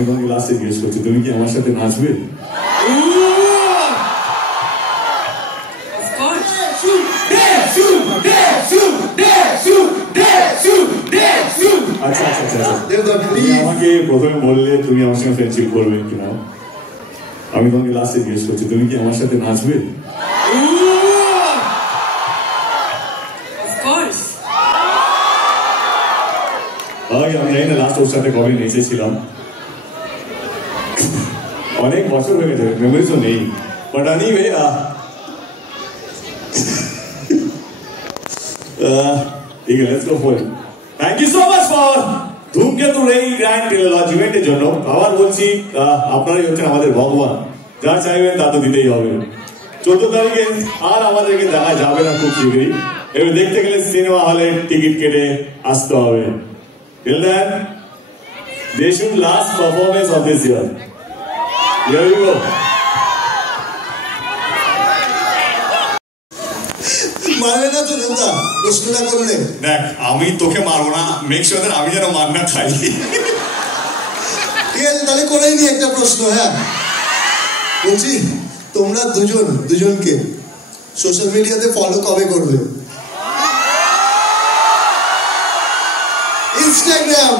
আমি তোমাকে লাস্টে জিজ্ঞেস করছি, তুমি কি আমার সাথে নাচবে? আচ্ছা আচ্ছা আচ্ছা, তুমি আমাকে প্রথমে বললে তুমি আমার সঙ্গে ফ্রেন্ডশিপ করবে কিনা, আমি তোমাকে লাস্টে জিজ্ঞেস করছি, তুমি কি আমার সাথে নাচবে? আমি জানি না লাস্ট ওর সাথে কবে নেচেছিলাম, অনেক বছর হয়ে গেছে, মেমোরিজও নেই, বাট এনিওয়ে ঠিক আছে, let's go for it. Thank you so much for ধূমকেতুর এই গ্র্যান্ড ইভেন্টের জন্য। আবার বলছি, আপনারাই হচ্ছেন আমাদের ভগবান, যা চাইবেন তা তো দিতেই হবে। 14 তারিখে আর আমাদেরকে দেখা যাবে না খুব শীঘ্রই, এবার দেখতে গেলে সিনেমা হলে টিকিট কেটে আসতে হবে। Till then, they should last performance of this year. Here we go. মারবে না তো নেতা, প্রশ্নটা করলে দেখ, আমি তোকে মারবো না, মেক শিওর দ্যাট আমি যেন মার না খাই। ঠিক আছে, তাহলে করেই নি একটা প্রশ্ন। হ্যাঁ বলছি, তোমরা দুজনকে সোশ্যাল মিডিয়াতে ফলো কবে করবে? ইনস্টাগ্রাম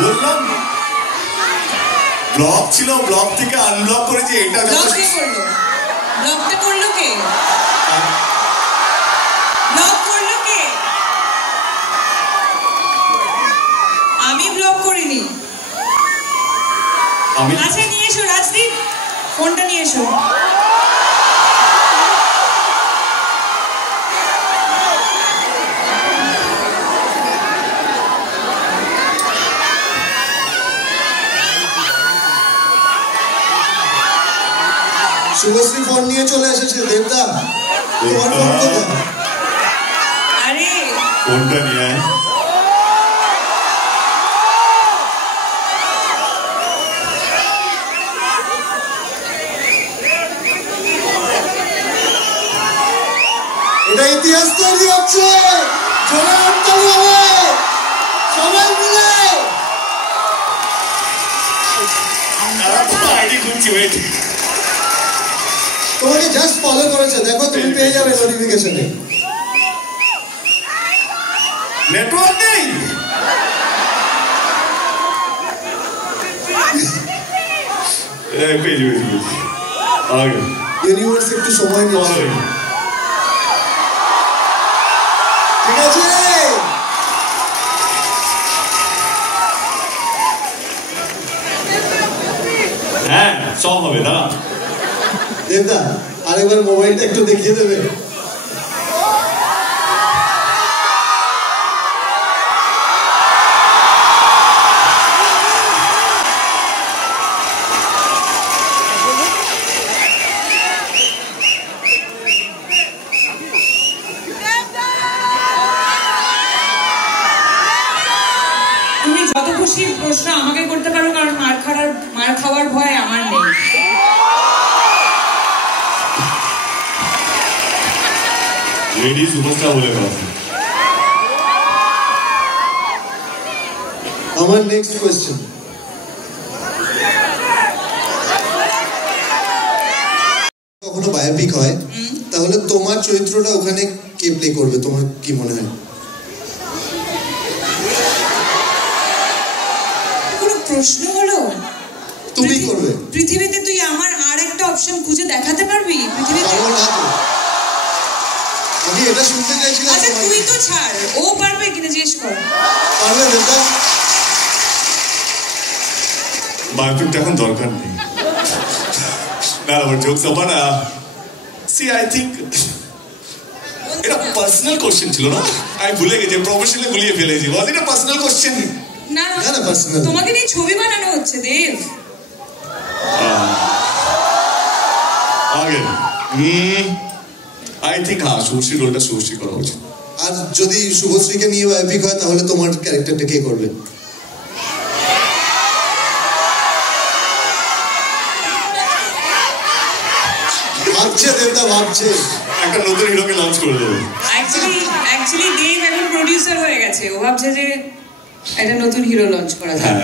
বললাম ব্লগ ছিল, ব্লগ থেকে আনব্লক করেছি। এটা ব্লগটা করলো কে? ব্লগ করলো কে? আমি ব্লগ করিনি। আচ্ছা নিয়ে এসো রাজদীপ, ফোনটা নিয়ে এসো। শুভশ্রী ফোন নিয়ে চলে এসেছে। দেবদা, তোমার ফোন কোথায়? আরে ফোনটা নিয়ে আয়। এটা ইতিহাস তৈরি হচ্ছে, জোরে হাততালি হবে সবাই মিলে। আইডি খুঁজছি, ওয়েট। তোমাকে জাস্ট ফলো করেছে, দেখো তুমি পেয়ে যাবে নোটিফিকেশনে। নেটওয়ার্ক নেই। পেয়ে যাবে, আগে ইউনিভার্স একটু সময় নিচ্ছে। ঠিক আছে, হ্যাঁ সব হবে। দাঁড়া দেবদা, আরেকবার মোবাইলটা একটু দেখিয়ে দেবে। তুমি যত খুশি প্রশ্ন আমাকে করতে পারো, কারণ মার খাওয়ার ভয় আমার নেই। লেডি সুপারস্টার বলে কথা। আমার নেক্সট কোয়েশ্চেন, কখনো বায়োপিক হয় তাহলে তোমার চরিত্রটা ওখানে কে প্লে করবে, তোমার কি মনে হয়? কোনো প্রশ্ন হলো? তুমি করবে। পৃথিবীতে তুই আমার আর একটা অপশন খুঁজে দেখাতে পারবি পৃথিবীতে? আমি এটা শুনতে চাইছিলাম। আচ্ছা তুই তো ছাড়, ও পারবে কিনা জিজ্ঞেস কর। পারবে দেবদা? বায়োপিকটা এখন দরকার নেই। না আমার জোকস আবার সি আই থিঙ্ক এটা পার্সোনাল কোশ্চেন ছিল না, আমি ভুলে গেছি, প্রফেশনালি ভুলিয়ে ফেলেছি। ওয়াজ ইট আ পার্সোনাল কোশ্চেন? না না পার্সোনাল। তোমাকে নিয়ে ছবি বানানো হচ্ছে দেব। আগে আই থিঙ্ক হ্যাঁ শুভশ্রী রোলটা শুভশ্রী করা উচিত। আর যদি শুভশ্রীকে নিয়ে বায়োপিক হয় তাহলে তোমার ক্যারেক্টারটা কে করবে? ভাবছে দেবদা, ভাবছে একটা নতুন হিরোকে লঞ্চ করে দেবে। অ্যাকচুয়ালি দেব এখন প্রোডিউসার হয়ে গেছে, ও ভাবছে যে একটা নতুন হিরো লঞ্চ করা যায়।